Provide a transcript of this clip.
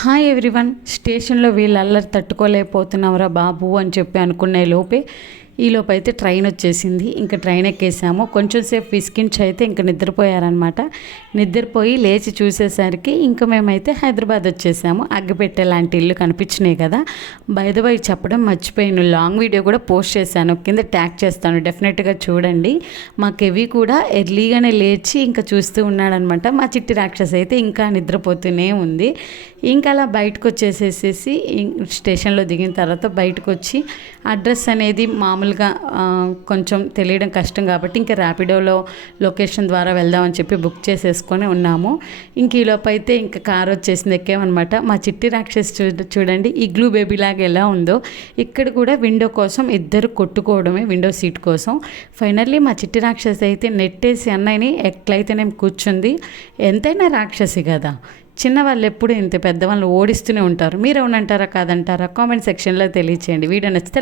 Hi everyone. స్టేషన్లో వీళ్ళు అల్లరి తట్టుకోలేకపోతున్నావురా బాబు అని చెప్పి అనుకునే లోపే ఈలోపు అయితే ట్రైన్ వచ్చేసింది. ఇంకా ట్రైన్ ఎక్కేసాము. కొంచెం సేపు విసికించి అయితే ఇంకా నిద్రపోయారనమాట. నిద్రపోయి లేచి చూసేసరికి ఇంకా మేమైతే హైదరాబాద్ వచ్చేసాము. అగ్గిపెట్టె లాంటి ఇల్లు కనిపించినాయి కదా. బై ద వై చెప్పడం మర్చిపోయాను, లాంగ్ వీడియో కూడా పోస్ట్ చేశాను, కింద ట్యాగ్ చేస్తాను, డెఫినెట్గా చూడండి. మా కెవి కూడా ఎర్లీగానే లేచి ఇంకా చూస్తూ ఉన్నాడనమాట. మా చిట్టి రాక్షస్ అయితే ఇంకా నిద్రపోతూనే ఉంది. ఇంకా అలా బయటకు వచ్చేసేసి స్టేషన్లో దిగిన తర్వాత బయటకు వచ్చి అడ్రస్ అనేది మామూలుగా కొంచెం తెలియడం కష్టం కాబట్టి ఇంకా ర్యాపిడోలో లొకేషన్ ద్వారా వెళ్దామని చెప్పి బుక్ చేసేసుకొని ఉన్నాము. ఇంక ఈలోపు అయితే ఇంకా కార్ వచ్చేసింది, ఎక్కామన్నమాట. మా చిట్టి రాక్షస్ చూడండి ఇగ్లూ బేబీ లాగా ఎలా ఉందో. ఇక్కడ కూడా విండో కోసం ఇద్దరు కొట్టుకోవడమే, విండో సీట్ కోసం. ఫైనల్లీ మా చిట్టి రాక్షస్ అయితే నెట్టేసి అన్నయ్యని ఎట్లయితేనే కూర్చుంది. ఎంతైనా రాక్షసి కదా, చిన్నవాళ్ళు ఎప్పుడు ఇంత పెద్దవాళ్ళు ఓడిస్తూనే ఉంటారు. మీరు ఏమనంటారా కాదంటారా కామెంట్ సెక్షన్లో తెలియచేయండి. వీడియో నచ్చితే